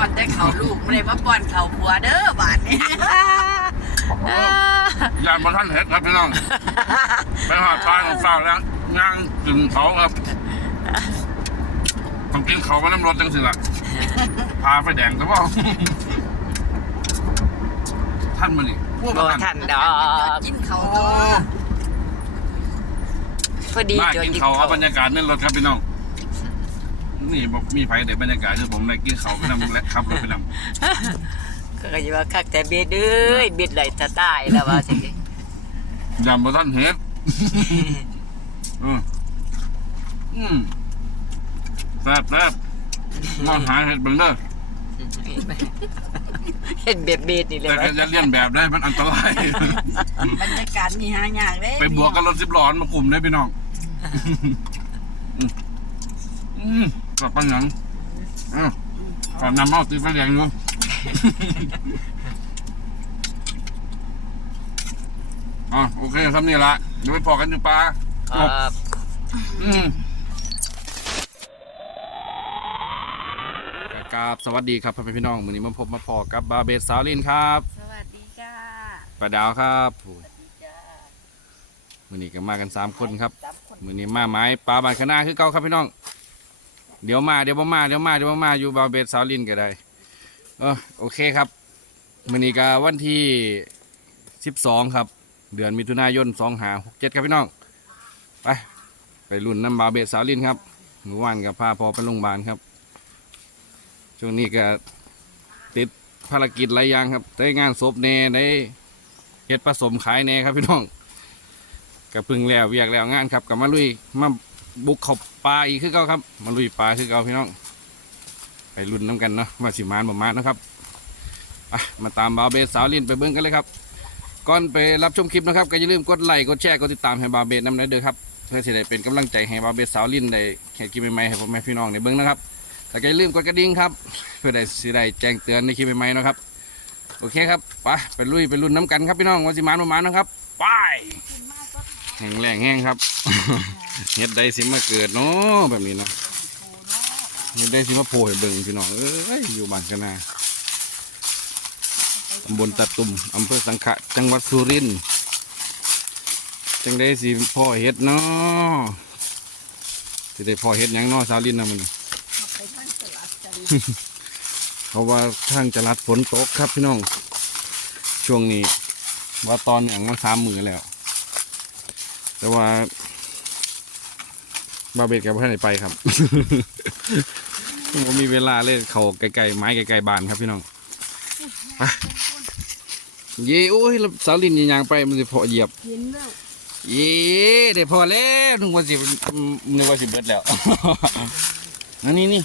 ป้อนแต่เขาลูกไม่ได้มาป้อนเขาผัวเด้อบาดนี้ ยานมาท่านเห็ดครับพี่น้อง ไปหาทานของฝากแล้วย่างถึงเขาครับต้องกินเขาไปน้ำรถจังสิล่ะพาไฟแดงแต่ว่าท่านมานี่พวกบ่ท่านทันดอกกินเขาตัวพอดีน่าจนกินกินเขาเขาเอาบรรยากาศในรถครับพี่น้อง นี่บอกมีไฟแต่บรรยากาศคือผมได้กินเขาไปนำและขับรถไปนก็จะว่าคักแต่เบ็ดเอ้ยเบ็ดไหลจะตายแล้วว่าสิำยำมาท่านเห็ดอืมอืมแซ่บแซ่บนอนหาเห็ดเบิ่งเด้อเห็นเบ็ดเบ็ดนี่เลยแต่ว่าก็จะเลี่ยนแบบได้มันอันตราย บรรยากาศมีหายากเลยไปบวกกับรถสิบล้อนมากลุ่มได้พี่น้องอืมอืม กลับปังหยังอืมขอนำเอาตีไฟแดงอยู่อะโอเคครับนี่ละเดี๋ยวไปพอกันอยู่ปลาครับอืม กราบสวัสดีครับพ่อแม่พี่น้องมือนี้มาพบมาพอกับบาเบสสาวลินครับสวัสดีค่ะป้าดาวครับโอ้ยจ้ามือนี้ก็มากันสามคนครับสามคนมือนี้มาไม้ปลาบานคณะคือเก่าครับพี่น้อง เดี๋ยวมาเดี๋ยวบ่มาเดี๋ยวมาเดี๋ยวบ่มาอยู่บาเบสสาลินก็ได้เออโอเคครับมือนี้ก็วันที่สิบสองครับ เดือนมิถุนายนสองหาหกเจ็ดครับพี่น้องไปไปรุ่นน้ำบาเบสสาลินครับเมื่อวานกับพาพอไปโรงพยาบาลครับ ช่วงนี้ก็ติดภารกิจหลายอย่างครับ ได้งานศพแน่ได้เฮ็ดผสมขายแน่ครับพี่น้องก็เพึ่งแล้วเวียกแล้วงานครับกับมาลุยมา บุกขาป่าอีกคือเก่าครับ มาลุยป่าคือเก่าพี่น้อง ไปรุ่นน้ำกันเนาะมาสิมานบ่มานะครับอะมาตามบาเบสสาวลินไปเบิ้งกันเลยครับ ก่อนไปรับชมคลิปนะครับก็อย่าลืมกดไลค์กดแชร์กดติดตามให้บาเบสนำได้เด้อครับเพื่อสิได้เป็นกำลังใจให้บาเบสสาวลินได้แค่คลิปใหม่ๆให้พ่อแม่พี่น้องได้เบิ้งนะครับแล้วก็อย่าลืมกดกระดิ่งครับ เพื่อได้สิได้แจ้งเตือนในคลิปใหม่ๆนะครับโอเคครับไปไปลุยไปรุ่นน้ำกันครับพี่น้องว่าสิมานบ่มานนะครับไปแห้งแรงแห้งครับ เฮ็ดได้สิมาเกิดเนาะแบบนี้เนาะเฮ็ดได้สิมาโผล่เบิ่งพี่น้องเอ้ยอยู่บ้านกันนาตำบลตะตุ่มอำเภอสังขะจังหวัดสุรินทร์จังได้สิพ่อเฮ็ดเนาะสิได้พ่อเฮ็ดหยังเนาะสาวลินนะมันเพราะว่าทางจะรัดฝนตกครับพี่น้อง ช่วงนี้ว่าตอนอย่างมันสามมือแล้ว แต่ว่า บาเบดกับพ่านไหนไปครับ ผมมีเวลาเล่นเขาไกลๆไม้ไกลๆบานครับพี่น้องเย่โอ้ยสาวลินยังยางไปมันจะพอเหยียบเห็นแล้วเย่ได้พอแล้วนึกว่าสินึกว่าสิเบิดแล้วอันนี้นี่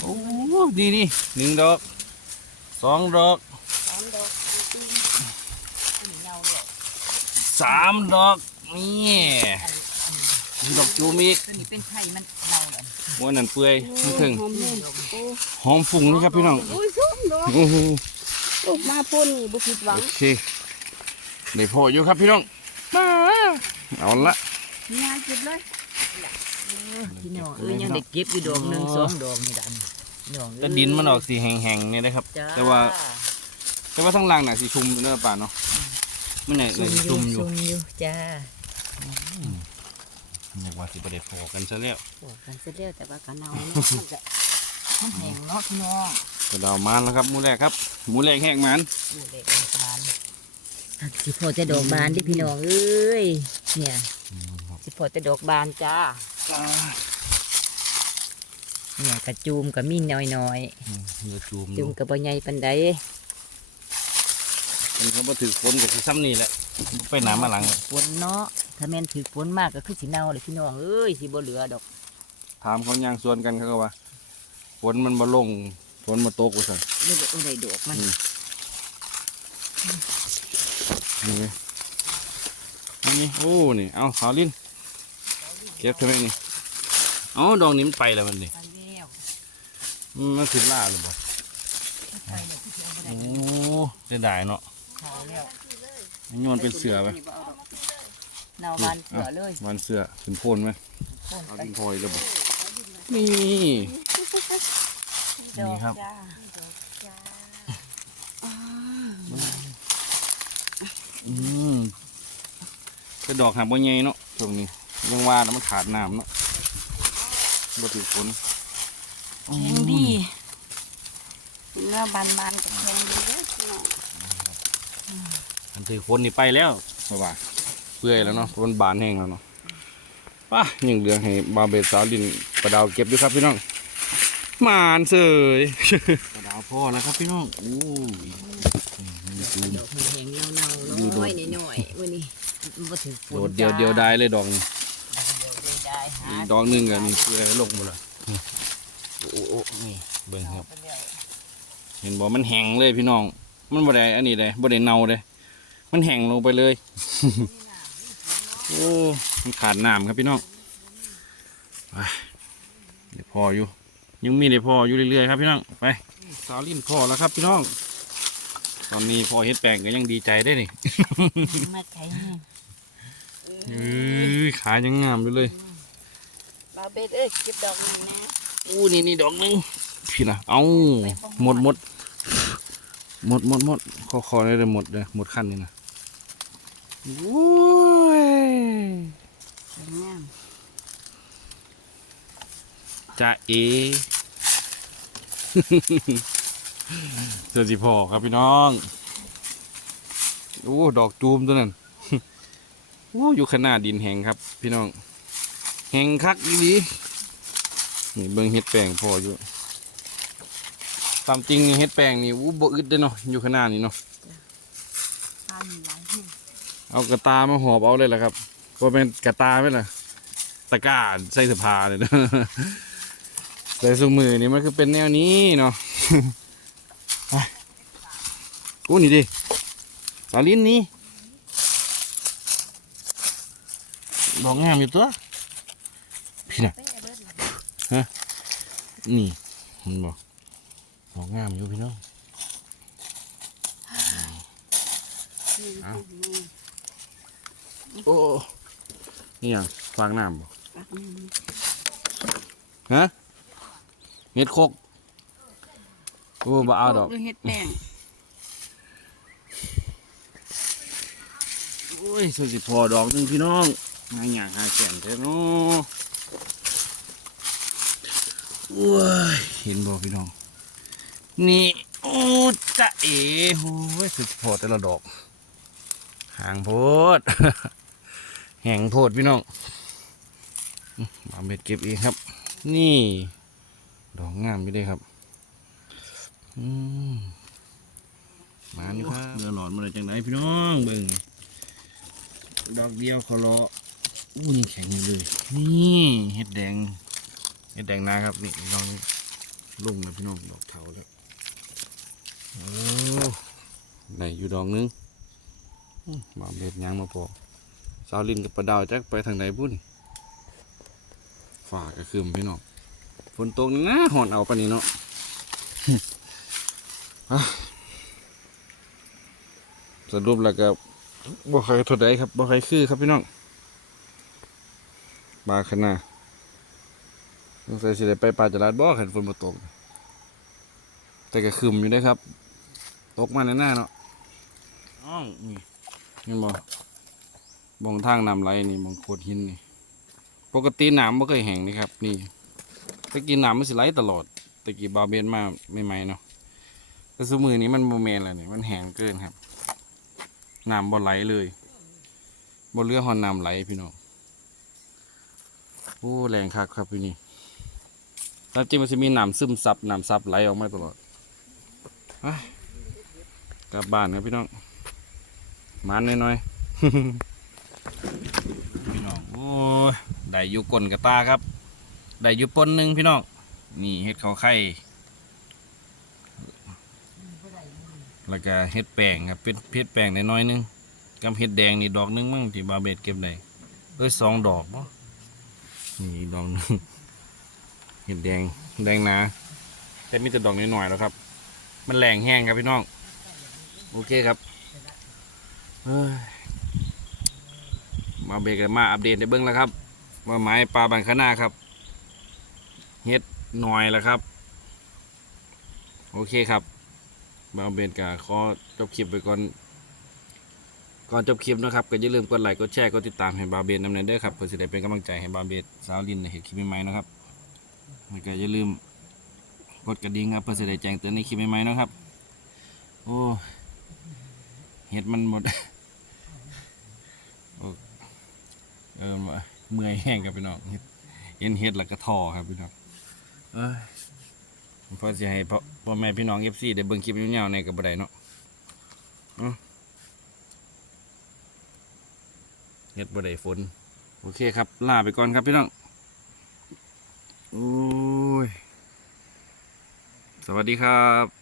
โอ้นี่นี่หนึ่งดอกสองดอกสามดอกตีน มดอกนี่ดอกจูมอีกตัวนี้เป็นไข่มันเงาเลยหัวนั่นเปื่อยไม่ถึงหอมเลยโอ้หอมฟุ้งนี่ครับพี่น้องโอ้ยส้มดอกโอ้โหโอ้มาพ่นนี่บุผิดหวังโอเคได้พออยู่ครับพี่น้องมาเอาละงานเก็บเลยพี่น้องเอ้ยยังได้เก็บอยู่ดอกหนึ่งสองดอกนี่ดันน้องเอ้ยแต่ดินมันออกสีแห้งๆเนี่ยนะครับจ้าแต่ว่า แต่ว่าทั้งล่างน่ะสีชุ่มอยู่เนื้อป่าเนาะมันไหนซุ่มอยู่ชุ่มอยู่ซุ่มอยู่จ้า อยากว่าสิบได้พอกันซะแล้วบอกกันเสร็จแล้วแต่ว่ากันเอาเนาะมันจะมันแห้งเนาะพี่น้องกระดาวมานแล้วครับหมูแรกครับหมูแรกแห้งมันดูเด็กบานสิพอจะดอกบานดิพี่น้องเอ้ยเนี่ยสิพอจะดอกบานจ้าเนี่ยกระจูมกับมีน้อยน้อยเนื้อจูมๆ จูมกับบ่ใหญ่ปันใดมันเขามาถือฝนกับที่ซ้ำนี่แหละบ่ไปหนามาหลังฝนเนาะ ถ้าแม่นถือฝนมากก็คือสิเน่าเลยพี่น้องเอ้ยสิบ่เหลือดอก ถามเขาย่างส่วนกันเขาก็ว่าฝนมันมาลงฝนมาตกกูสั่นเรื่องอะไรดอกมันนี่ไงอันนี้โอ้นี่เอาสาวลิ้นเก็บทำไมนี่เอาดอกนี้มันไปแล้วมันนี่ไปแล้วมันมาถึงล่าหรือเปล่าไปแล้วที่เอาไปได้โอ้เสียดายเนาะเขาแล้วมันโยนเป็นเสือไป เนาบานเสือเลยวันเสือเป็นโพนไหมโค่นเอาไปดินพลอยแล้วบ่นี่ดอกนี่ครับจ้าอืมกระดอกหาบ่ใหญ่เนาะช่วงนี้ยังว่าแล้วมันขาดน้ำเนาะบ่ถือฝนแข็งดีเนื้อบานๆกับแข็งดีเด้อพี่น้องมันถือฝนนี่ไปแล้วเพราะว่า เปื่อยแล้วเนาะฝนบานแห้งแล้วเนาะไป่ะยังเหลือให้บาวเบสสาวดินประดาวเก็บด้วยครับพี่น้องหมานเสยประดาวพ่อแล้วครับพี่น้องโอ้ยนี่คือดอกมันแห้งเน่าอยู่ๆโดน้ดอยๆน้อยๆวันนี้บ่ถือฝนโดดเดียวเดียวได้เลยดอกนี้เดียวเดียวได้หาอีกดอกหนึงกันนี่คือลงหมดเลยโอ้โอ้นี่เบิ่งครับไปแล้วเห็นบอกมันแห้งเลยพี่น้อง มันบ่ได้อันนี้เลยบ่ได้เน่าเลยมันแห้งลงไปเลย โอ้มันขาดน้ำครับพี่น้องไปเดี๋ยวพออยู่ ยังมีเดี๋ยวพออยู่เรื่อยๆครับพี่น้องไปสาวลิ้นพอแล้วครับพี่น้อง ตอนนี้พอเฮ็ดแปลงก็ยังดีใจได้นี่มาไกลแห้งเอ้ยขายังงามอยู่เลยบาเบดเอ้ยเก็บดอกนี้นะอู้นี่นี่ดอกหนึงพี่นะเอาหมดหมดหมดหมดหมดคอคอเลยหมดเลยหมดขั้นนี่นะโอ้ย สวยงามจะเอเจอสิพอครับพี่น้อง โอ้ ดอกจูมตัวนั้นโอ้อยู่ขางหนาดดินแห้งครับ พี่น้อง แห้งคักอีดีนี่เบิ่งเฮ็ดแป้งพออยู่ตามจริงนี่เฮ็ดแป้งนี่อู้บ่อึดเด้อเนาะอยู่ขางหนาดนี่เนาะทานหลายที่เอากระตามาหอบเอาเลยล่ะครับ ว่าเป็นกระตาไหมล่ะตะกร้าใส่เสื้อผ้าเลยนะใส่สมือนี่มันคือเป็นแนวนี้เนาะไปอู้นี่ดิสาลินนี่ดอกงามอยู่ตัวพี่น่ะเป้เบิดนี่เห็นบอกดอกงามอยู่พี่น้องนี่เอ้านี่โอ้ นี่ยังฟางน้ำบ่ปักนี่ฮะเฮ็ดโคกโอ้บ่เอาดอกหรือเฮ็ดแป้งโอ้ยสุดสิพอดอกหนึงพี่น้องงานอย่างหาแก่นแท้เนาะโอ้ยเห็นบ่พี่น้อง นี่โอ้จะเอ๋โอ้ยสุดสิพอแต่ละดอกห่างโพด แห่งโพดพี่น้องมาเบ็ดเก็บเองครับ นี่ ดอกงามอยู่เลยครับอืมมานี่ครับเรือหลอดมาเลยจังไดพี่น้องเบิ่งดอกเดียวเขารออู้นี่แข็งอยู่เลย นี่เห็ดแดงเห็ดแดงนาครับนี่ลองลุ่มเลยพี่น้องดอกเถาแล้วโอ้ได้อยู่ดอกนึงมาเบ็ดยางมาพอ สาวลินกับปลาดาวจักไปทางไหนบุ่นฝ่ากระคืมพี่น้องฝนตกนี่นะหอนเอาปานนี้เนาะอะสรุปแล้วก็บ่ใครทดได้ครับบ่ใครคือครับพี่น้องปลาขนาดสงสัยสิได้ไปปลาจลาดบ่ขันฝนบ่ตก แต่ก็คืมอยู่ได้ครับ ตกมาในหน้าเนาะอ้าวนี่เห็นบ่ บองทางน้ำไหลนี่บองโขดหินนี่ ปกติน้ำบ่เคยแห้งนี่ครับ นี่ตะกี้น้ำมันสิไหลตลอดตะกี้บาเบนมาใหม่ๆเนาะแต่สมือนี้มันบ่แม่นแล้วนี่มันแห้งเกินครับน้ำบ่ไหลเลยบ่เรือหอนน้ำไหลพี่น้องโอ้แรงคักครับพี่นี่ตามจริงมันจะมีน้ำซึมซับน้ำซับไหลออกมาตลอดกลับบ้านครับพี่น้องมานน้อยๆพี่น้องโอ้ย ได้อยู่ก้นกระตาครับ ได้อยู่ปนหนึ่งพี่น้อง นี่เห็ดเขาไข่ แล้วก็เห็ดแป้งครับเป็นเห็ดแป้งน้อยหนึงกับเห็ดแดงนี่ดอกหนึงมั่งที่บาเบ็ดเก็บได้เอ้ยสองดอกเนาะนี่ดอกหนึงเห็ดแดงแดงนาแต่มีแต่ดอกน้อยๆแล้วครับ มันแหลงแห้งครับพี่น้อง โอเคครับเฮ้ย มาเบรกกันมาอัปเดตในเบื้องแล้วครับว่าไม้ปลาบังคณาครับเห็ดหน่อยแล้วครับ โอเคครับบาเบนกาขอจบคลิปไปก่อนก่อนจบคลิปนะครับก็อย่าลืมกดไลค์กดแชร์กดติดตามให้บาเบนนำเนเด้อครับเพื่อจะได้เป็นกำลังใจให้บาเบนสาวลินในเห็นคลิปใหม่ๆนะครับแล้วก็อย่าลืมกดกระดิ่งครับเพื่อจะได้แจ้งเตือนในคลิปใหม่ๆนะครับ โอ้เห็ดมันหมด โอ้ เออเมื่อยแห้งครับพี่น้องเฮ็ดเห็นเห็ดแล้วก็ทอครับพี่น้องเอ้ยพอจะให้พ่อพ่อแม่พี่น้องเอฟซีได้เบิ่งคลิปยาวๆในกับบัไดเนาะเฮ็ดบัไดฝน โอเคครับ ลาไปก่อนครับพี่น้องโอ้ย สวัสดีครับ